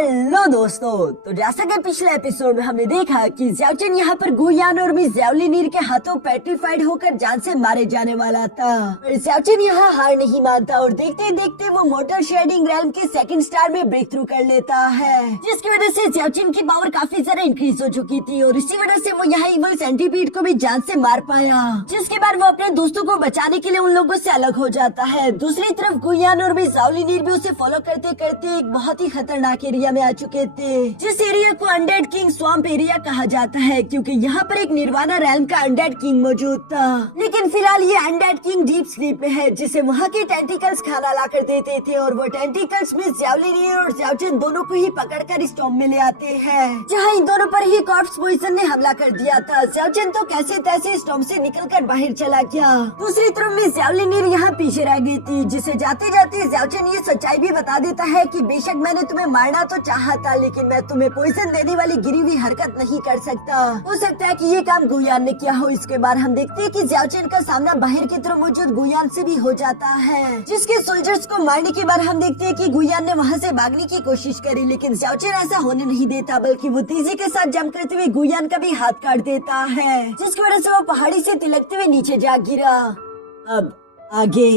Hello दोस्तों, तो जैसा कि पिछले एपिसोड में हमने देखा कि ज़्याओचेन यहाँ पर गुयान और मिस ज़्याओलिनीर के हाथों पेट्रीफाइड होकर जान से मारे जाने वाला था। पर ज़्याओचेन यहाँ हार नहीं मानता और देखते देखते वो मोटर शेडिंग रैम के सेकंड स्टार में ब्रेक थ्रू कर लेता है, जिसकी वजह से ज़्याओचेन की पावर काफी ज्यादा इंक्रीज हो चुकी थी और इसी वजह से वो यहाँ इवल सेंटीपीड को भी जान से मार पाया, जिसके बाद वो अपने दोस्तों को बचाने के लिए उन लोगों से अलग हो जाता है। दूसरी तरफ गुयान और मिस ज़्याओलिनीर भी उसे फॉलो करते करते एक बहुत ही खतरनाक एरिया में आ चुके थे, जिस एरिया को अनडेड किंग स्वैम्प एरिया कहा जाता है, क्योंकि यहाँ पर एक निर्वाणा रैल्म का अनडेड किंग मौजूद था। लेकिन फिलहाल ये अनडेड किंग डीप स्लीप में है, जिसे वहाँ के टेंटिकल्स खाना ला कर देते थे और वो टेंटिकल्स में ज़्याओलिनीर और ज़्याओचेन दोनों को ही पकड़कर इस टॉम में ले आते हैं, जहाँ इन दोनों पर ही कॉर्प्स पॉइजन ने हमला कर दिया था। ज़्याओचेन तो कैसे तैसे इस टॉम से निकलकर बाहर चला गया। दूसरी तरफ में ज़्याओलिनीर यहाँ पीछे रह गई थी, जिसे जाते जाते ज़्याओचेन ये सच्चाई भी बता देता है कि बेशक मैंने तुम्हें मारना तो चाहा था, लेकिन मैं तुम्हें पॉइजन देने वाली गिरी हुई हरकत नहीं कर सकता। हो सकता है कि ये काम गुयान ने किया हो। इसके बाद हम देखते हैं कि ज़्याओचेन का सामना बाहर की तरफ मौजूद गुयान से भी हो जाता है, जिसके सोल्जर्स को मारने के बाद हम देखते हैं कि गुयान ने वहाँ से भागने की कोशिश करी, लेकिन ज़्याओचेन ऐसा होने नहीं देता, बल्कि वो तेजी के साथ जंप करते हुए गुयान का भी हाथ काट देता है, जिसकी वजह से वो पहाड़ी से तिलकते हुए नीचे जा गिरा। अब आगे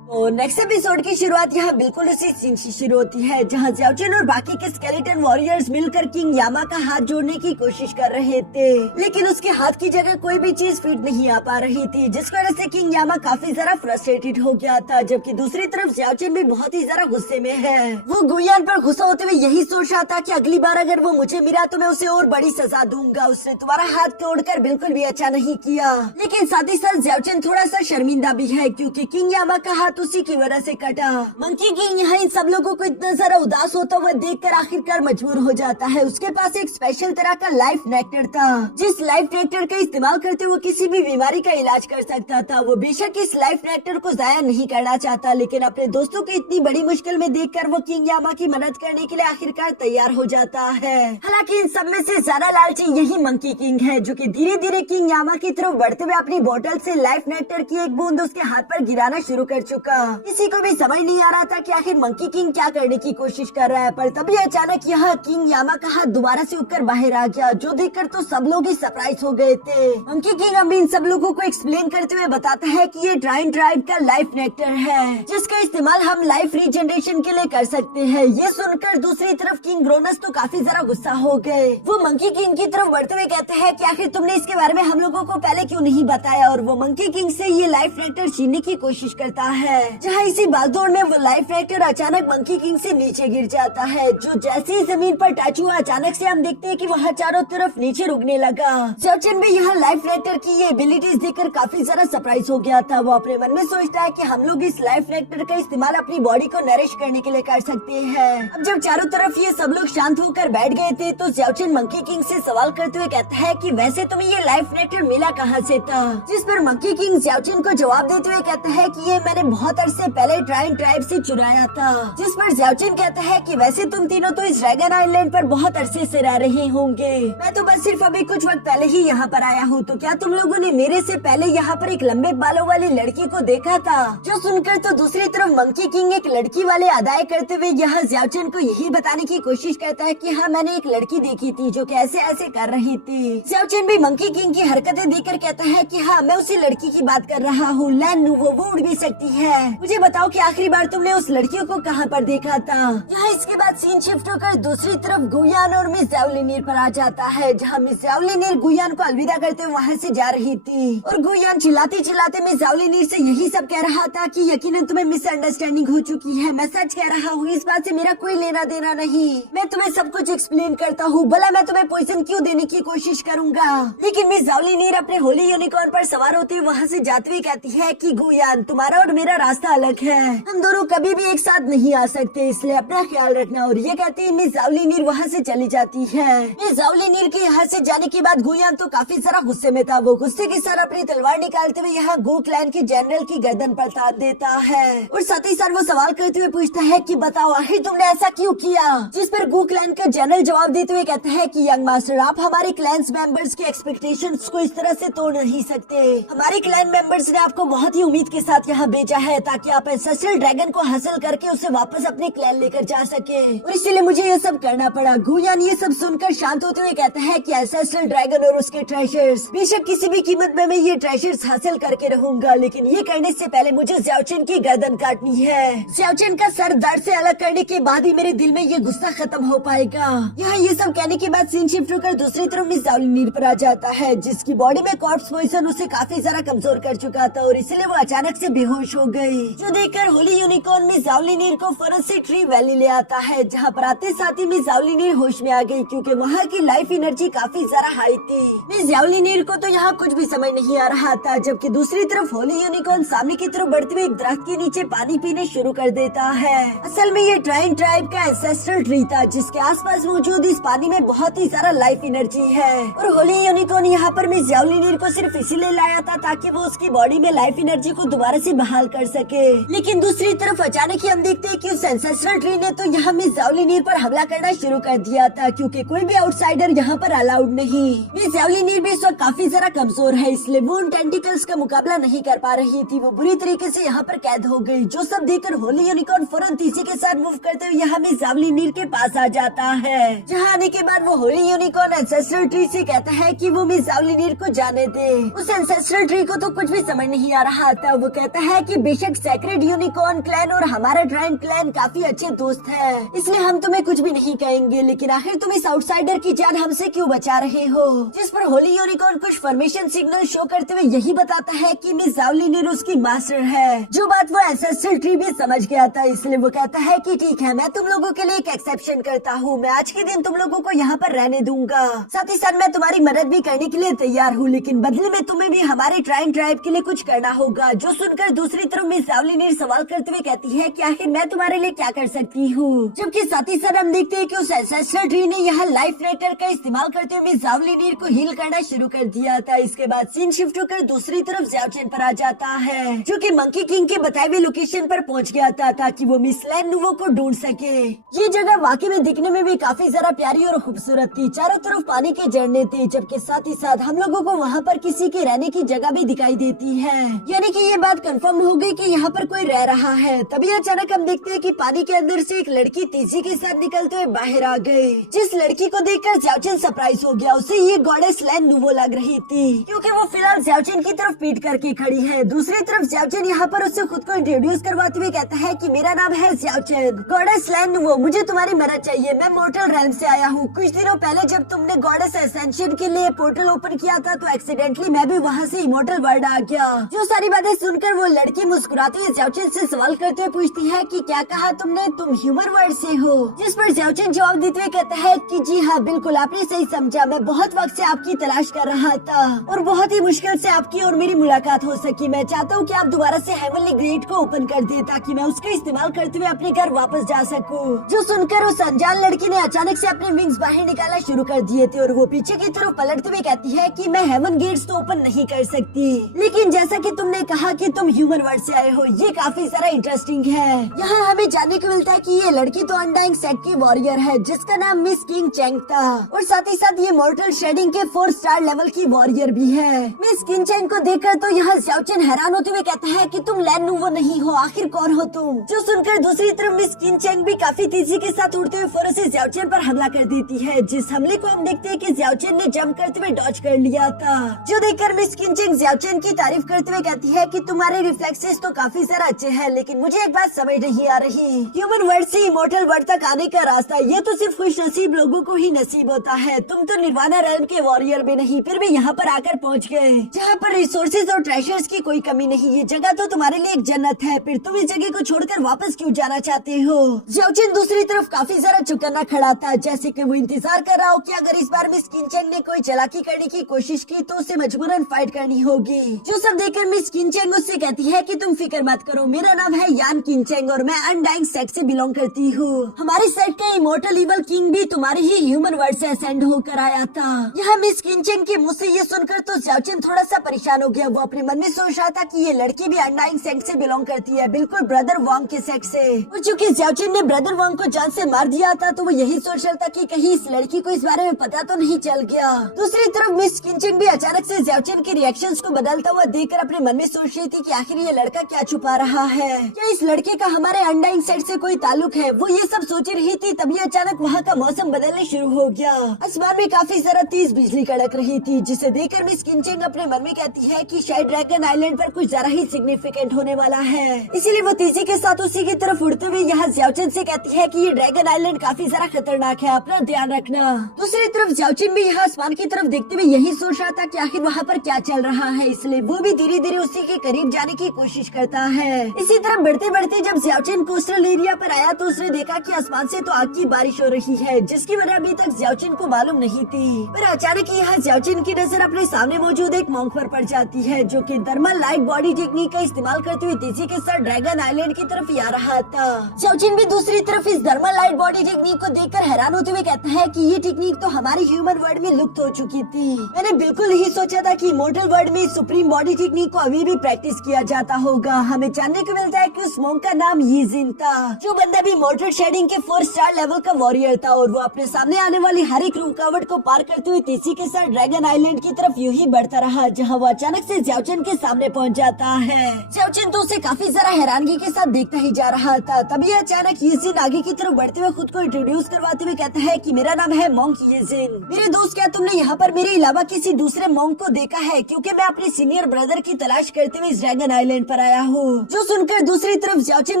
तो नेक्स्ट एपिसोड की शुरुआत यहाँ बिल्कुल उसी सीन से शुरू होती है, जहाँ ज़्याओचेन और बाकी के स्केलेटन वॉरियर्स मिलकर किंग यामा का हाथ जोड़ने की कोशिश कर रहे थे, लेकिन उसके हाथ की जगह कोई भी चीज फिट नहीं आ पा रही थी, जिस वजह से किंग यामा काफी ज्यादा फ्रस्ट्रेटेड हो गया था। जबकि दूसरी तरफ ज़्याओचेन भी बहुत ही ज्यादा गुस्से में है। वो गुयान पर गुस्सा होते हुए यही सोच रहा था कि अगली बार अगर वो मुझे मिला तो मैं उसे और बड़ी सजा दूंगा। उसने तुम्हारा हाथ तोड़कर बिल्कुल भी अच्छा नहीं किया, लेकिन साथ ही साथ ज़्याओचेन थोड़ा सा शर्मिंदा भी है, क्योंकि किंग यामा का हाथ उसी की वजह से कटा। मंकी किंग यहाँ इन सब लोगों को इतना सारा उदास होता हुआ देखकर आखिरकार मजबूर हो जाता है। उसके पास एक स्पेशल तरह का लाइफ नेक्टर था, जिस लाइफ नेक्टर का इस्तेमाल करते हुए किसी भी बीमारी का इलाज कर सकता था। वो बेशक इस लाइफ नेक्टर को जाया नहीं करना चाहता, लेकिन अपने दोस्तों को इतनी बड़ी मुश्किल में देखकर वो किंग यामा की मदद करने के लिए आखिरकार तैयार हो जाता है। हालांकि इन सब में से ज्यादा लालची यही मंकी किंग है, जो कि धीरे धीरे किंग यामा की तरफ बढ़ते हुए अपनी बोतल से लाइफ नेक्टर की एक बूंद उसके हाथ पर गिराना शुरू कर चुका। किसी को भी समझ नहीं आ रहा था कि आखिर मंकी किंग क्या करने की कोशिश कर रहा है, पर तभी अचानक यह किंग यामा का हाथ दोबारा से उठकर बाहर आ गया, जो देखकर तो सब लोग ही सरप्राइज हो गए थे। मंकी किंग अब इन सब लोगों को एक्सप्लेन करते हुए बताता है कि ये ड्राइन ट्राइब का लाइफ नेक्टर है, जिसका इस्तेमाल हम लाइफ रीजनरेशन के लिए कर सकते हैं। ये सुनकर दूसरी तरफ किंग ग्रोनस तो काफी ज्यादा गुस्सा हो गए। वो मंकी किंग की तरफ बढ़ते हुए कहते हैं कि आखिर तुमने इसके बारे में हम लोगों को पहले क्यों नहीं बताया, और वो मंकी किंग से ये लाइफ नेक्टर छीनने की कोशिश करता है। जहाँ इसी भागदौड़ में वो लाइफ नेक्टर अचानक मंकी किंग से नीचे गिर जाता है, जो जैसे ही जमीन पर टच हुआ अचानक से हम देखते हैं कि वहाँ चारों तरफ नीचे रुकने लगा। ज़्याओचेन भी यहाँ लाइफ नेक्टर की ये एबिलिटीज देखकर काफी ज्यादा सरप्राइज हो गया था। वो अपने मन में सोचता है कि हम लोग इस लाइफ नेक्टर का इस्तेमाल अपनी बॉडी को नरिश करने के लिए कर सकते हैं। अब जब चारों तरफ ये सब लोग शांत होकर बैठ गए थे, तो ज़्याओचेन मंकी किंग से सवाल करते हुए कहता है कि वैसे तुम्हें ये लाइफ नेक्टर मिला कहाँ से था, जिस पर मंकी किंग ज़्याओचेन को जवाब देते हुए कहता है कि ये मैंने बहुत अरसे पहले ड्राइन ट्राइब से चुराया था। जिस पर ज़्याओचेन कहता है कि वैसे तुम तीनों तो इस ड्रैगन आइलैंड पर बहुत अरसे से रह रहे होंगे, मैं तो बस सिर्फ अभी कुछ वक्त पहले ही यहाँ पर आया हूँ, तो क्या तुम लोगों ने मेरे से पहले यहाँ पर एक लंबे बालों वाली लड़की को देखा था? जो सुनकर तो दूसरी तरफ मंकी किंग एक लड़की वाले अदाएं करते हुए यहाँ ज़्याओचेन को यही बताने की कोशिश करता है कि हाँ मैंने एक लड़की देखी थी जो कि ऐसे ऐसे कर रही थी। ज़्याओचेन भी मंकी किंग की हरकतें देखकर कहता है कि हाँ मैं उसी लड़की की बात कर रहा हूँ, लैन वो उड़ भी सकती है। मुझे बताओ कि आखिरी बार तुमने उस लड़की को कहाँ पर देखा था? यहाँ इसके बाद सीन शिफ्ट होकर दूसरी तरफ गुयान और मिस ज़्याओलिनीर पर आ जाता है, जहाँ मिस ज़्याओलिनीर गुयान को अलविदा करते हुए वहाँ से जा रही थी, और गुयान चिल्लाते चिल्लाते मिस ज़्याओलिनीर से यही सब कह रहा था कि यकीनन तुम्हें मिसअंडरस्टैंडिंग हो चुकी है, मैं सच कह रहा हूँ, इस बात से मेरा कोई लेना देना नहीं, मैं तुम्हें सब कुछ एक्सप्लेन करता हूँ, भला मैं तुम्हें पॉइजन क्यों देने की कोशिश करूँगा। लेकिन मिस ज़्याओलिनीर अपने होली यूनिकॉर्न पर सवार होते हुए वहाँ से जाते हुए कहती है कि गुयान तुम्हारा और मेरा रास्ता अलग है, हम दोनों कभी भी एक साथ नहीं आ सकते, इसलिए अपना ख्याल रखना। और ये कहती है मिस ज़्याओलिनीर वहाँ से चली जाती है। मिस ज़्याओलिनीर के यहाँ से जाने के बाद गुयान तो काफी सारा गुस्से में था। वो गुस्से के साथ अपनी तलवार निकालते हुए यहाँ गो क्लैन के जनरल की गर्दन पर तान देता है, और साथ ही साथ वो सवाल करते हुए पूछता है कि बताओ आखिर तुमने ऐसा क्यों किया? जिस पर गो क्लैन का जनरल जवाब देते हुए कहता है कि यंग मास्टर आप हमारे क्लैंस मेंबर्स के एक्सपेक्टेशंस को इस तरह से तोड़ नहीं सकते, हमारे क्लैन मेंबर्स ने आपको बहुत ही उम्मीद के साथ यहाँ भेजा है, है ताकि आप एंसेस्ट्रल ड्रैगन को हासिल करके उसे वापस अपने क्लैन लेकर जा सके, और इसीलिए मुझे ये सब करना पड़ा। गुयान ये सब सुनकर शांत होते हुए कहता है कि एंसेस्ट्रल ड्रैगन और उसके ट्रेजर्स, बेशक किसी भी कीमत में मैं ये ट्रेजर्स हासिल करके रहूंगा, लेकिन ये करने से पहले मुझे ज़्याओचेन की गर्दन काटनी है। ज़्याओचेन का सर दर्द से अलग करने के बाद ही मेरे दिल में ये गुस्सा खत्म हो पाएगा। यहाँ ये सब कहने के बाद सीन शिफ्ट होकर दूसरी तरफ मिस ज़ाओलिनीर पर आ जाता है, जिसकी बॉडी में कॉर्प्स पॉइजन उसे काफी ज्यादा कमजोर कर चुका था और इसलिए वो अचानक से बेहोश हो गई। जो देखकर होली यूनिकॉर्न मिस ज़ाओलिनीर को फौरन से ट्री वैली ले आता है, जहाँ पर आते साथ ही मिस ज़ाओलिनीर होश में आ गई क्योंकि वहाँ की लाइफ एनर्जी काफी ज्यादा हाई थी। मिस ज़ाओलिनीर को तो यहाँ कुछ भी समझ नहीं आ रहा था, जबकि दूसरी तरफ होली यूनिकॉर्न सामने की तरफ बढ़ते हुए एक दरख्त के नीचे पानी पीने शुरू कर देता है। असल में ये ट्राइन ट्राइब का एंसेस्ट्रल ट्री था, जिसके आसपास मौजूद इस पानी में बहुत ही सारा लाइफ एनर्जी है, और होली यूनिकॉर्न यहाँ पर मिस ज़ाओलिनीर को सिर्फ इसीलिए लाया था ताकि वो उसकी बॉडी में लाइफ एनर्जी को दोबारा से बहाल कर सके। लेकिन दूसरी तरफ अचानक ही हम देखते हैं कि उस एंसेस्ट्रल ट्री ने तो यहाँ मिस ज़ाओलिनीर पर हमला करना शुरू कर दिया था, क्योंकि कोई भी आउटसाइडर यहाँ पर अलाउड नहीं। मिस ज़ाओलिनीर भी इस वक्त काफी ज्यादा कमजोर है, इसलिए वो उन टेंटिकल्स का मुकाबला नहीं कर पा रही थी। वो बुरी तरीके से यहाँ पर कैद हो गई, जो सब देखकर होली यूनिकॉर्न फौरन तेजी के साथ मूव करते हुए यहाँ मिस ज़ाओलिनीर के पास आ जाता है। जहाँ आने के बाद वो होली यूनिकॉर्न एंसेस्ट्रल ट्री से कहता है कि वो मिस ज़ाओलिनीर को जाने दे। उस एंसेस्ट्रल ट्री को तो कुछ भी समझ नहीं आ रहा था। वो कहता है कि बेशक सेक्रेड यूनिकॉर्न क्लैन और हमारा ट्राइन क्लैन काफी अच्छे दोस्त है, इसलिए हम तुम्हें कुछ भी नहीं कहेंगे, लेकिन आखिर तुम इस आउटसाइडर की जान हमसे क्यों बचा रहे हो? जिस पर होली यूनिकॉर्न कुछ फॉर्मेशन सिग्नल शो करते हुए यही बताता है कि मिस ज़ाओलिनीर उसकी मास्टर है, जो बात वो एंसेस्ट्रल ट्री भी समझ गया था। इसलिए वो कहता है कि ठीक है, मैं तुम लोगों के लिए एक एक्सेप्शन करता हूँ, मैं आज के दिन तुम लोगों को यहाँ पर रहने दूंगा, साथ ही साथ मैं तुम्हारी मदद भी करने के लिए तैयार हूँ, लेकिन बदले में तुम्हें भी हमारे ट्राइन ट्राइब के लिए कुछ करना होगा। जो सुनकर दूसरी तरफ मिस ज़ाओलिनीर सवाल करते हुए कहती है कि आखिर मैं तुम्हारे लिए क्या कर सकती हूँ, जबकि साथ ही साथ हम देखते हैं कि उस एंसेस्ट्रल ट्री ने यहाँ लाइफ रेटर का इस्तेमाल करते हुए मिस ज़ाओलिनीर को हील करना शुरू कर दिया था। इसके बाद सीन शिफ्ट होकर दूसरी तरफ ज़्याओचेन पर आ जाता है, जो कि मंकी किंग के बताए हुए लोकेशन पर पहुँच गया था ताकि वो मिस लैन नुवो को ढूंढ सके। ये जगह वाकई में दिखने में भी काफी ज्यादा प्यारी और खूबसूरत थी। चारों तरफ पानी के झरने थे, जबकि साथ ही साथ हम लोगों को वहाँ पर किसी के रहने की जगह भी दिखाई देती है, यानी कि ये बात कंफर्म हो गई कि यहाँ पर कोई रह रहा है। तभी अचानक हम देखते हैं कि पानी के अंदर से एक लड़की तेजी के साथ निकलते हुए बाहर आ गई। जिस लड़की को देखकर ज़्याओचेन सरप्राइज हो गया, उसे ये गॉडेस लैन नुवो लग रही थी, क्योंकि वो फिलहाल ज़्याओचेन की तरफ पीट करके खड़ी है। दूसरी तरफ ज़्याओचेन यहाँ पर उससे खुद को इंट्रोड्यूस करवाते हुए कहता है कि मेरा नाम है ज़्याओचेन, गॉडेस लैन नुवो, मुझे तुम्हारी मदद चाहिए। मैं मोर्टल रेल्म से आया हूँ। कुछ दिनों पहले जब तुमने गॉडेस एसेंशन के लिए पोर्टल ओपन किया था, तो एक्सीडेंटली मैं भी वहाँ से इमोर्टल वर्ल्ड आ गया। जो सारी बातें सुनकर वो लड़की मुस्कुराती हुई ज़्याओचेन से सवाल करते हुए पूछती है कि क्या कहा तुमने, तुम ह्यूमन वर्ल्ड से हो? जिस पर ज़्याओचेन जवाब देते हुए कहता है कि जी हाँ बिल्कुल, आपने सही समझा। मैं बहुत वक्त से आपकी तलाश कर रहा था और बहुत ही मुश्किल से आपकी और मेरी मुलाकात हो सकी। मैं चाहता हूँ कि आप दोबारा से हेवनली गेट को ओपन कर दे ताकि मैं उसका इस्तेमाल करते हुए अपने घर वापस जा सकूँ। जो सुनकर उस अनजान लड़की ने अचानक से अपने विंग्स बाहर निकालना शुरू कर दिए थे और वो पीछे की तरफ पलटते हुए कहती है कि मैं हेवन गेट्स तो ओपन नहीं कर सकती, लेकिन जैसा कि तुमने कहा कि तुम ह्यूमन वर्ल्ड से आए हो, ये काफी सारा इंटरेस्टिंग है। यहाँ हमें जानने को मिलता है कि ये लड़की तो अनडाइंग सेक्ट की वॉरियर है, जिसका नाम मिस किंग चेंग था, और साथ ही साथ ये मॉर्टल शेडिंग के 4 स्टार लेवल की वॉरियर भी है। मिस किंग चेंग को देखकर तो यहाँ ज़्याओचेन हैरान होते हुए कहता है कि तुम लैन नुवो नहीं हो, आखिर कौन हो तुम? जो सुनकर दूसरी तरफ मिस किंग चेंग भी काफी तेजी के साथ उड़ते हुए फौरन से ज़्याओचेन पर हमला कर देती है। जिस हमले को हम देखते हैं कि ज़्याओचेन ने जंप करते हुए डॉज कर लिया था, जो देखकर मिस किंग चेंग ज़्याओचेन की तारीफ करते हुए कहती है कि तुम्हारे रिफ्लेक्सेस तो काफी सारा अच्छे हैं, लेकिन मुझे एक बात समझ नहीं आ रही, ह्यूमन वर्ल्ड से इमोर्टल वर्ल्ड तक आने का रास्ता ये तो सिर्फ खुश नसीब लोगों को ही नसीब होता है। तुम तो निर्वाणा रेल्म के वॉरियर भी नहीं, फिर भी यहाँ पर आकर पहुँच गए, जहाँ पर रिसोर्सेज और ट्रेजर्स की कोई कमी नहीं। ये जगह तो तुम्हारे लिए एक जन्नत है, फिर तुम इस जगह को छोड़कर वापस क्यों जाना चाहते हो? ज़्याओचेन दूसरी तरफ काफी सारा चुकन्ना खड़ा था, जैसे कि वो इंतजार कर रहा हो कि अगर इस बार मिस किंग चेंग ने कोई चालाकी करने की कोशिश की तो उसे मजबूरन फाइट करनी होगी। जो सब देखकर मिस किंग चेंग उससे कहती है कि तुम फिक्र मत करो, मेरा नाम है यान किंग चेंग और मैं अनडाइंग सेक्ट से बिलोंग करती हूँ। हमारी सेक्ट का इमोर्टल इवल किंग भी तुम्हारे ही ह्यूमन वर्ल्ड से असेंड होकर आया था। यहाँ मिस किंग चेंग के मुँह से ये सुनकर तो ज़्याओचेन थोड़ा सा परेशान हो गया। वो अपने मन में सोच रहा था कि ये लड़की भी अनडाइंग सेक्ट से बिलोंग करती है, बिल्कुल ब्रदर वांग के सेक्ट से। और चूंकि ज़्याओचेन ने ब्रदर वांग को जान से मार दिया था, तो वो यही सोच रहा था कि कहीं इस लड़की को इस बारे में पता तो नहीं चल गया। दूसरी तरफ मिस किंग चेंग भी अचानक से ज़्याओचेन के रिएक्शंस को बदलता हुआ देखकर अपने मन में सोच रही थी कि आखिर ये लड़का लड़का क्या छुपा रहा है, क्या इस लड़के का हमारे अनडाइंग सेट से कोई ताल्लुक है। वो ये सब सोच रही थी, तभी अचानक वहाँ का मौसम बदलने शुरू हो गया। आसमान में काफी सारा तेज बिजली कड़क रही थी, जिसे देखकर मिस किंचिंग अपने मन में कहती है कि शायद ड्रैगन आइलैंड पर कुछ ज्यादा ही सिग्निफिकेंट होने वाला है। इसीलिए वो तेजी के साथ उसी की तरफ उड़ते हुए यहाँ ज़्याओचन से कहती है कि ये ड्रैगन आइलैंड काफी ज्यादा खतरनाक है, अपना ध्यान रखना। दूसरी तरफ ज़्याओचन भी यहाँ आसमान की तरफ देखते हुए यही सोच रहा था कि आखिर वहाँ पर क्या चल रहा है, इसलिए वो भी धीरे धीरे उसी के करीब जाने की कोशिश करता है। इसी तरह बढ़ते बढ़ते जब ज़्याओचन कोस्टल एरिया पर आया तो उसने देखा कि आसमान से तो आग की बारिश हो रही है, जिसकी वजह अभी तक ज़्याओचन को मालूम नहीं थी। पर अचानक यहाँ ज़्याओचन की नजर अपने सामने मौजूद एक मॉन्क पर पड़ जाती है, जो कि थर्मल लाइट बॉडी टेक्निक का इस्तेमाल करते हुए तेजी के साथ ड्रैगन आइलैंड की तरफ आ रहा था। ज़्याओचन भी दूसरी तरफ इस थर्मल लाइट बॉडी टेक्निक को देखकर हैरान होते हुए कहता है कि ये टेक्निक तो हमारे ह्यूमन वर्ल्ड में लुप्त हो चुकी थी। मैंने बिल्कुल नहीं सोचा था कि इमॉर्टल वर्ल्ड में सुप्रीम बॉडी टेक्निक को अभी भी प्रैक्टिस किया जाता होगा। हमें जानने को मिलता है कि उस मॉन्क का नाम यीजिन था, जो बंदा भी इमॉर्टल शेडिंग के 4 स्टार लेवल का वॉरियर था, और वो अपने सामने आने वाली हर एक रुकावट को पार करते हुए तेजी के साथ ड्रैगन आइलैंड की तरफ यूं ही बढ़ता रहा, जहाँ वो अचानक से ज़्याओचन के सामने पहुँच जाता है। ज़्याओचन तो उसे काफी जरा हैरानगी के साथ देखता ही जा रहा था। तभी अचानक यीजिन आगे की तरफ बढ़ते हुए खुद को इंट्रोड्यूस करवाते हुए कहता है कि मेरा नाम है मॉन्क यीजिन। मेरे दोस्त, क्या तुमने यहाँ पर मेरे अलावा किसी दूसरे मॉन्क को देखा है, क्योंकि मैं अपने सीनियर ब्रदर की तलाश करते हुए इस ड्रैगन आइलैंड पर आया हूँ। जो सुनकर दूसरी तरफ ज़्याओचन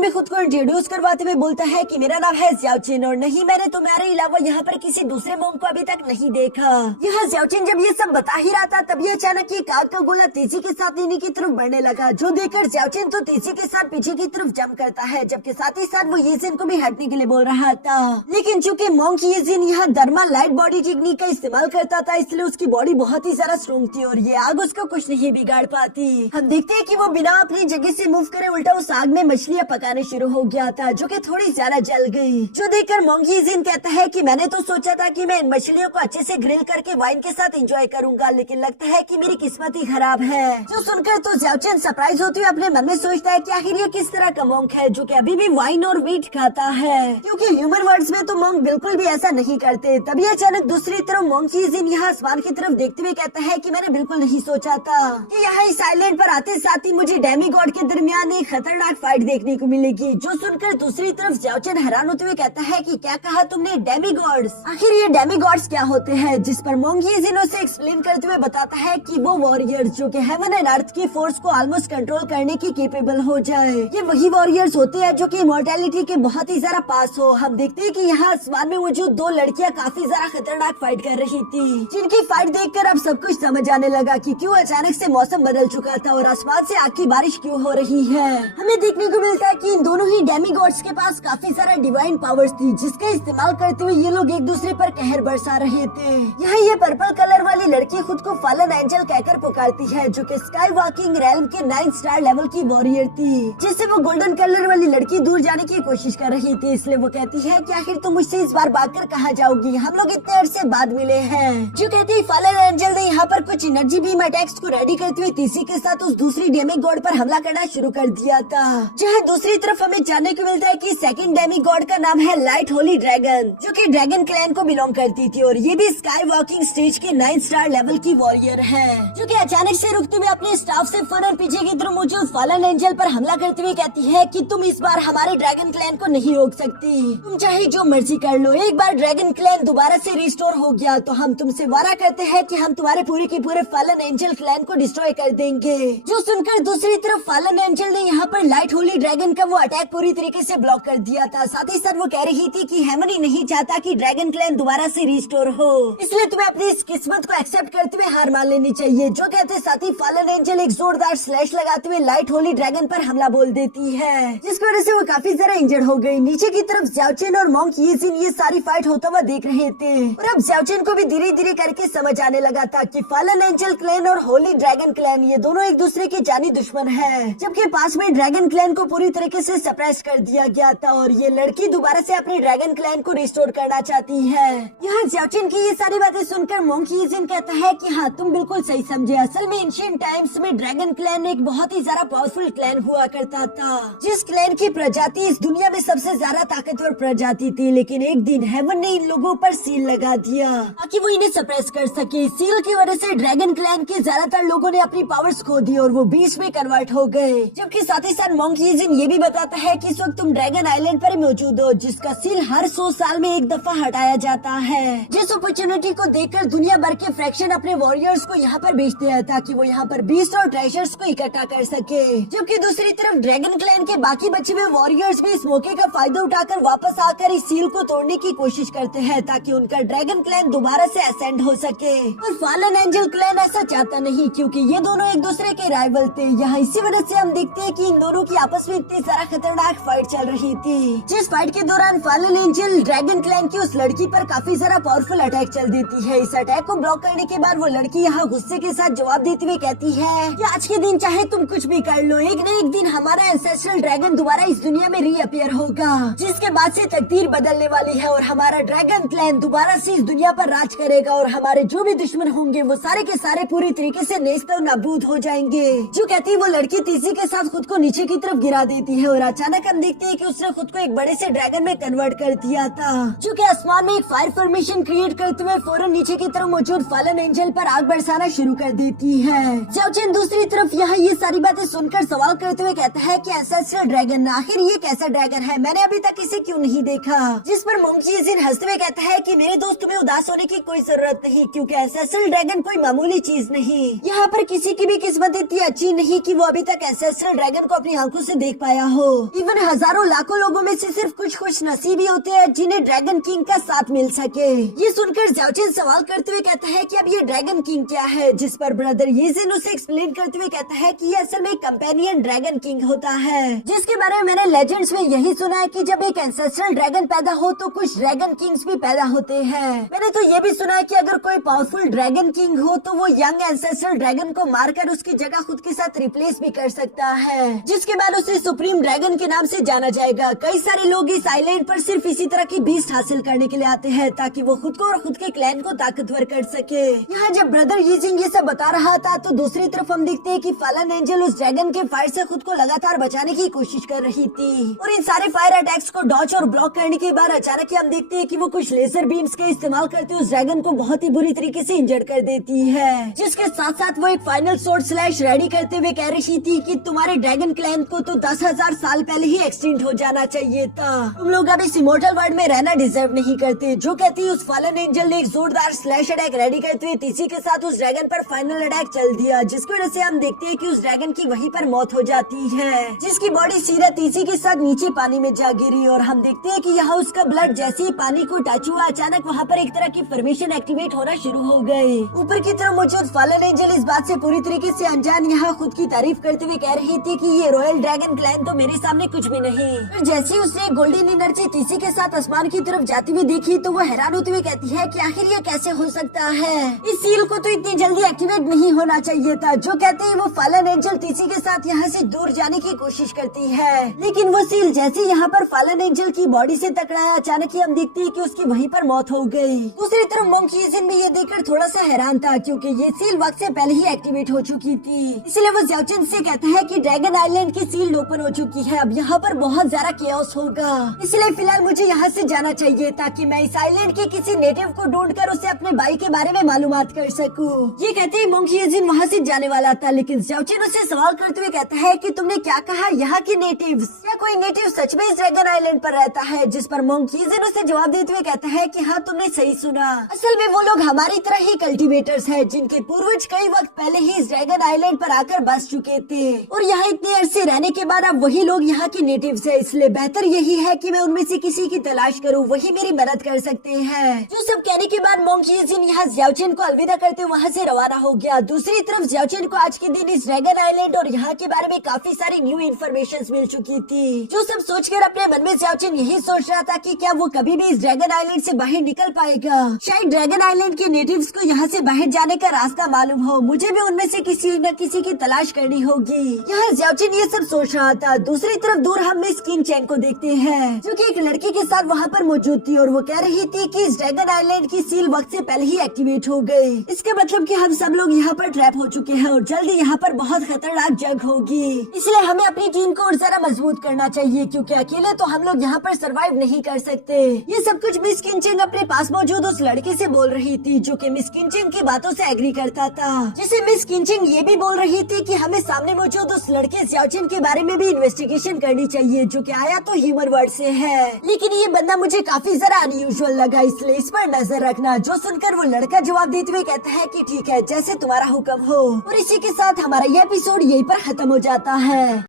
भी खुद को इंट्रोड्यूस करवाते हुए बोलता है कि मेरा नाम है ज़्याओचन, और नहीं, मैंने तुम्हारे अलावा यहाँ पर किसी दूसरे मॉन्क को अभी तक नहीं देखा। यहाँ ज़्याओचन जब ये सब बता ही रहा था, तभी अचानक ये आग का गोला तेजी के साथ नीचे की तरफ बढ़ने लगा, जो देखकर ज़्याओचन तो तेजी के साथ पीछे की तरफ जंप करता है, जबकि साथ ही साथ वो यीजिन को भी हटने के लिए बोल रहा था। लेकिन चूंकि मॉन्क यीजिन यहाँ थर्मल लाइट बॉडी टेक्निक का इस्तेमाल करता था, इसलिए उसकी बॉडी बहुत ही ज्यादा स्ट्रॉन्ग थी और ये आग उसको कुछ नहीं बिगाड़ पाती। हम देखते हैं कि वो बिना अपनी जगह से मूव करे उल्टा उस आग में मछलियाँ पकाने शुरू हो गया था, जो कि थोड़ी ज्यादा जल गई। जो देखकर मॉन्क यीजिन कहता है कि मैंने तो सोचा था कि मैं इन मछलियों को अच्छे से ग्रिल करके वाइन के साथ एंजॉय करूंगा, लेकिन लगता है कि मेरी किस्मत ही खराब है। जो सुनकर तो ज़्याओचन सरप्राइज होते हुए अपने मन में सोचता है कि आखिर ये किस तरह का मॉन्क है जो कि अभी भी वाइन और मीट खाता है, क्योंकि ह्यूमन वर्ल्ड्स में तो मॉन्क बिल्कुल भी ऐसा नहीं करते। तभी अचानक दूसरी तरफ मॉन्क यीजिन यहाँ आसमान की तरफ देखते हुए कहता है कि मैंने बिल्कुल नहीं सोचा था कि यहाँ इस आइलैंड पर आते साथ ही मुझे डेमी गॉड के दरमियान एक खतरनाक फाइट देखने को मिलेगी। जो सुनकर दूसरी तरफ ज़्याओचन हैरान होते हुए कहता है कि क्या कहा तुमने, डेमी गॉड्स? आखिर ये डेमी गॉड्स क्या होते हैं? जिस पर मॉन्क यीजिन उसे एक्सप्लेन करते हुए बताता है कि वो वॉरियर्स जो कि हेवन एंड अर्थ की फोर्स को ऑलमोस्ट कंट्रोल करने की केपेबल हो जाए, ये वही वॉरियर्स होते हैं जो कि इमॉर्टैलिटी के बहुत ही ज्यादा पास हो। हम देखते हैं कि यहाँ आसमान में मौजूद 2 लड़कियाँ काफी ज्यादा खतरनाक फाइट कर रही थी, जिनकी फाइट देखकर अब सब कुछ समझ आने लगा कि क्यों अचानक से मौसम बदल चुका था और आसमान से आग की बारिश क्यों हो रही है। हमें देखने को मिलता है कि इन दोनों ही डेमी गॉड्स के पास काफी सारा डिवाइन पावर्स थी, जिसका इस्तेमाल करते हुए ये लोग एक दूसरे पर कहर बरसा रहे थे। यहाँ ये पर्पल कलर वाली लड़की खुद को फॉलन एंजल कहकर पुकारती है, जो कि स्काई वॉकिंग रेल्म के 9 स्टार लेवल की वॉरियर थी, जिससे वो गोल्डन कलर वाली लड़की दूर जाने की कोशिश कर रही थी। इसलिए वो कहती है कि आखिर तुम मुझसे इस बार भागकर कहाँ जाओगी, हम लोग इतने अरसे बाद मिले हैं। जो कहती है फॉलन एंजल ने यहाँ पर कुछ एनर्जी बीम अटैक्स को रेडी करते हुए तीसरी के साथ उस दूसरी डेमी गॉड पर हमला करना शुरू कर दिया था। जहाँ दूसरी तरफ हमें जानने को मिलता है कि सेकंड डेमी गॉड का नाम है लाइट होली ड्रैगन, जो कि ड्रैगन क्लैन को बिलोंग करती थी और ये भी स्काई वॉकिंग स्टेज के 9 स्टार लेवल की वॉरियर है, जो कि अचानक से रुकते हुए अपने स्टाफ से फन और पीछे की तरफ मौजूद फॉलन एंजल पर हमला करते हुए कहती है कि तुम इस बार हमारे ड्रैगन क्लैन को नहीं रोक सकती, तुम चाहे जो मर्जी कर लो। एक बार ड्रैगन क्लैन दोबारा से रिस्टोर हो गया तो हम तुमसे वादा करते हैं कि हम तुम्हारे पूरे के पूरे फॉलन एंजल क्लैन को डिस्ट्रॉय कर देंगे। जो सुनकर दूसरी तरफ फॉलन एंजल ने यहाँ पर लाइट होली ड्रैगन का वो अटैक पूरी तरीके से ब्लॉक कर दिया था। साथ ही साथ वो कह रही थी कि हेवन ही नहीं चाहता कि ड्रैगन क्लैन दोबारा से रिस्टोर हो, इसलिए तुम्हें अपनी इस किस्मत को एक्सेप्ट करते हुए हार मान लेनी चाहिए। जो कहते साथ ही फॉलन एंजल एक जोरदार स्लैश लगाते हुए लाइट होली ड्रैगन पर हमला बोल देती है, जिसकी वजह से वो काफी ज्यादा इंजर्ड हो गई। नीचे की तरफ ज़्याओचन और मॉन्क यीजिन ये सारी फाइट होता हुआ देख रहे थे और अब ज़्याओचन को भी धीरे धीरे करके समझ आने लगा था कि फॉलन एंजल क्लैन और होली ड्रैगन क्लैन ये दोनों एक दूसरे के जानी दुश्मन है, जबकि पास में ड्रैगन क्लैन को पूरी तरीके से सप्रेस कर दिया गया था और ये लड़की दोबारा से अपने ड्रैगन क्लैन को रिस्टोर करना चाहती है। यहाँ ज़्याओचन की ये सारी बातें सुनकर मॉन्क यीजिन कहता है कि हाँ, तुम बिल्कुल सही समझे। असल में एंशिएंट टाइम्स में ड्रैगन क्लैन एक बहुत ही ज्यादा पावरफुल क्लैन हुआ करता था, जिस क्लैन की प्रजाति इस दुनिया में सबसे ज्यादा ताकतवर प्रजाति थी। लेकिन एक दिन हेवन ने इन लोगों पर सील लगा दिया ताकि वो इन्हें सप्रेस कर सके। सील की वजह से ड्रैगन क्लैन के ज्यादातर लोगों ने अपनी पावर्स खो दी और वो बीच में कन्वर्ट हो गए। जबकि साथ ही साथ मोंग यीजिन ये भी बताता है कि इस वक्त तुम ड्रैगन आइलैंड पर मौजूद हो, जिसका सील हर 100 साल में एक दफा हटाया जाता है। जिस अपॉर्चुनिटी को देखकर दुनिया भर के फ्रैक्शन अपने वॉरियर्स को यहाँ पर भेजते हैं ताकि वो यहाँ पर बीस्ट और ट्रेजर्स को इकट्ठा कर सके। जबकि दूसरी तरफ ड्रैगन क्लैन के बाकी बचे हुए वॉरियर्स भी इस मौके का फायदा उठाकर वापस आकर इस सील को तोड़ने की कोशिश करते हैं ताकि उनका ड्रैगन क्लैन दोबारा से असेंड हो सके। और फॉलन एंजल क्लैन ऐसा चाहता नहीं, क्योंकि ये दोनों एक दूसरे के राइवल थे। यहाँ इसी वजह से हम देखते हैं कि इन दोनों की आपस में इतनी सारा खतरनाक फाइट चल रही थी, जिस फाइट के दौरान फॉलन एंजल ड्रैगन क्लैन की उस लड़की पर काफी सारा पावरफुल अटैक चल देती है। इस अटैक को ब्लॉक करने के बाद वो लड़की यहाँ गुस्से के साथ जवाब देते हुए कहती है कि आज के दिन चाहे तुम कुछ भी कर लो, एक न एक दिन हमारा एंसेस्ट्रल ड्रैगन दोबारा इस दुनिया में रीअपियर होगा, जिसके बाद से तकदीर बदलने वाली है और हमारा ड्रैगन क्लैन दोबारा से इस दुनिया पर राज करेगा और हमारे जो भी दुश्मन होंगे वो सारे के सारे पूरी तरीके से नेस्त नाबूद हो जाएंगे। जो कहती है वो लड़की तीसी के साथ खुद को नीचे की तरफ गिरा देती है और अचानक हम देखते हैं कि उसने खुद को एक बड़े से ड्रैगन में कन्वर्ट कर दिया था, जो कि आसमान में एक फायर फॉर्मेशन क्रिएट करते हुए फौरन नीचे की तरफ मौजूद फॉलन एंजल पर आग बरसाना शुरू कर देती है। ज़ाओ चेन दूसरी तरफ यहाँ ये सारी बातें सुनकर सवाल करते हुए कहता है कि एंसेस्ट्रल ड्रैगन, आखिर ये कैसा ड्रैगन है, मैंने अभी तक इसे क्यों नहीं देखा। जिस पर मोंग यीजिन हंसते हुए कहता है कि मेरे दोस्त तुम्हें उदास होने की कोई जरूरत नहीं, क्योंकि एंसेस्ट्रल ड्रैगन कोई मामूली चीज नहीं। यहाँ पर किसी की भी किस्मत इतनी अच्छी नहीं कि वो अभी तक एंसेस्ट्रल ड्रैगन को अपनी आंखों से देख पाया हो। इवन हजारों लाखों लोगों में से सिर्फ कुछ खुश नसीब ही होते हैं जिन्हें ड्रैगन किंग का साथ मिल सके। ये सुनकर ज़ाओ चेन सवाल करते हुए कहता है कि अब ये ड्रैगन किंग क्या है, जिस पर ब्रदर यीजिन उसे एक्सप्लेन करते हुए कहता है कि ये असल में कंपेनियन ड्रैगन किंग होता है, जिसके बारे में मैंने लेजेंड्स में यही सुना है कि जब एक एंसेस्ट्रल ड्रैगन पैदा हो तो कुछ ड्रैगन किंग्स भी पैदा होते हैं। मैंने तो ये भी सुना है कि अगर कोई पावरफुल ड्रैगन किंग हो तो वो यंग एंसेस्ट्रल ड्रैगन को मारकर उसकी जगह खुद के साथ रिप्लेस भी कर सकता है, जिसके बाद उसे सुप्रीम ड्रैगन के नाम से जाना जाएगा। कई सारे लोग इस आइलैंड पर सिर्फ इसी तरह की बीस्ट हासिल करने के लिए आते हैं ताकि वो खुद को और खुद के क्लैन को ताकतवर कर सके। यहाँ जब ब्रदर यीजिन ये सब बता रहा था तो दूसरी तरफ हम देखते हैं कि फॉलन एंजल उस ड्रैगन के फायर से खुद को लगातार बचाने की कोशिश कर रही थी और इन सारे फायर अटैक्स को डॉच और ब्लॉक करने के बाद अचानक ही हम देखते हैं कि वो कुछ लेजर बीम्स के इस्तेमाल करते उस ड्रैगन को बहुत ही बुरी तरीके से इंजर्ड कर देती है, जिसके साथ साथ वो एक फाइनल स्वॉर्ड स्लैश रेडी करते हुए कह रही थी कि तुम्हारे ड्रैगन क्लैन को तो 10,000 साल पहले ही एक्सटिंक्ट हो जाना चाहिए था, तुम लोग अब इस इमोर्टल वर्ल्ड में रहना डिजर्व नहीं करते। जो कहती है उस फॉलन एंजल ने एक जोरदार स्लैश अटैक रेडी करते हुए तीसी के साथ उस ड्रैगन पर फाइनल अटैक चल दिया, जिसकी वजह से हम देखते हैं कि उस ड्रैगन की वहीं पर मौत हो जाती है, जिसकी बॉडी सीधा तीसी के साथ नीचे पानी में जा गिरी और हम देखते हैं कि यहाँ उसका ब्लड जैसे ही पानी को टच हुआ अचानक वहाँ पर एक तरह की फॉर्मेशन एक्टिवेट होना शुरू हो गई। ऊपर की तरफ मौजूद फॉलन एंजल इस बात से पूरी तरीके से अनजान यहाँ खुद की तारीफ करते हुए कह रही थी कि ये रॉयल ड्रैगन क्लैन तो मेरे सामने कुछ भी नहीं। फिर जैसे ही उसने गोल्डन एनर्जी तीसी के साथ आसमान की तरफ जाती हुई देखी तो वो हैरान होते हुए कहती है कि आखिर ये कैसे हो सकता है, इस सील को तो इतनी जल्दी एक्टिवेट नहीं होना चाहिए था। जो कहते हैं वो फॉलन एंजल तीसी के साथ यहाँ से दूर जाने की कोशिश करती है, लेकिन वो सील जैसे यहाँ पर फॉलन एंजल की बॉडी से टकराया अचानक ही हम देखते हैं कि उसकी वहीं पर मौत हो गई। दूसरी तरफ मोंग यीजिन भी ये देखकर थोड़ा सा हैरान था क्योंकि ये सील वक्त से पहले ही एक्टिवेट हो चुकी थी, इसलिए वो ज़ाओ चेन से कहता है कि ड्रैगन आइलैंड की सील ओपन हो चुकी है, अब यहाँ पर बहुत ज्यादा केओस होगा, इसलिए फिलहाल मुझे यहाँ से जाना चाहिए ताकि मैं इस आइलैंड के किसी नेटिव को ढूंढकर उसे अपने भाई के बारे में मालूमात कर सकूं। ये कहते ही मोंग यीजिन वहाँ से जाने वाला था, लेकिन ज़ाओ चेन उसे सवाल करते हुए कहता है कि तुमने क्या कहा, यहाँ के नेटिव्स, क्या कोई नेटिव सच में इस ड्रैगन आइलैंड पर रहता है? जिस पर मोंग यीजिन उसे जवाब देते हुए कहता है कि हाँ तुमने सही सुना, असल में वो लोग हमारी तरह ही कल्टीवेटर्स हैं जिनके पूर्वज कई वक्त पहले ही इस ड्रैगन आइलैंड पर आकर बस चुके थे और यहाँ इतने अरसे रहने के बाद अब वही लोग यहाँ के नेटिव्स हैं, इसलिए बेहतर यही है कि मैं उनमें से किसी की तलाश करूँ, वही मेरी मदद कर सकते हैं। जो सब कहने के बाद मोंग यीजिन यहाँ ज़ाओ चेन को अलविदा करते वहाँ से रवाना हो गया। दूसरी तरफ ज़ाओ चेन को आज के दिन इस ड्रैगन आइलैंड और यहाँ के बारे में काफी सारी न्यू इन्फॉर्मेशन मिल चुकी थी, जो सब सोचकर अपने मन में ज़ाओ चेन यही सोच रहा था कि क्या वो कभी भी इस ड्रैगन आइलैंड से बाहर निकल पाएगा, शायद ड्रैगन आइलैंड के नेटिव्स को यहाँ से बाहर जाने का रास्ता मालूम हो, मुझे भी उनमें से किसी न किसी की तलाश करनी होगी। यहाँ ज़ाओ चेन ये सब सोच रहा था। दूसरी तरफ दूर हम मिस किंग चैन को देखते हैं जो कि एक लड़की के साथ वहाँ पर मौजूद थी और वो कह रही थी कि इस ड्रैगन आइलैंड की सील वक्त से पहले ही एक्टिवेट हो गई, इसका मतलब कि हम सब लोग यहाँ पर ट्रैप हो चुके हैं और जल्दी यहाँ पर बहुत खतरनाक जंग होगी, इसलिए हमें अपनी टीम को और ज्यादा मजबूत करना चाहिए क्योंकि अकेले तो हम लोग यहाँ पर सरवाइव नहीं कर सकते। ये सब कुछ मिस किंग चैन अपने पास मौजूद उस लड़के से बोल रही थी जो कि मिस किंग चैन की बातों से एग्री करता था, जिसे मिस किंग चैन ये भी बोल रही थी कि हमें सामने मौजूद उस लड़के ज़्याओजिन के बारे में भी इन्वेस्टिगेशन करनी चाहिए, जो कि आया तो ह्यूमन वर्ल्ड से है, लेकिन ये बंदा मुझे काफी जरा अनयूजुअल लगा, इसलिए इस पर नजर रखना। जो सुनकर वो लड़का जवाब देते हुए कहता है कि ठीक है, जैसे तुम्हारा हुक्म हो। और इसी के साथ हमारा ये एपिसोड यहीं पर खत्म हो जाता है।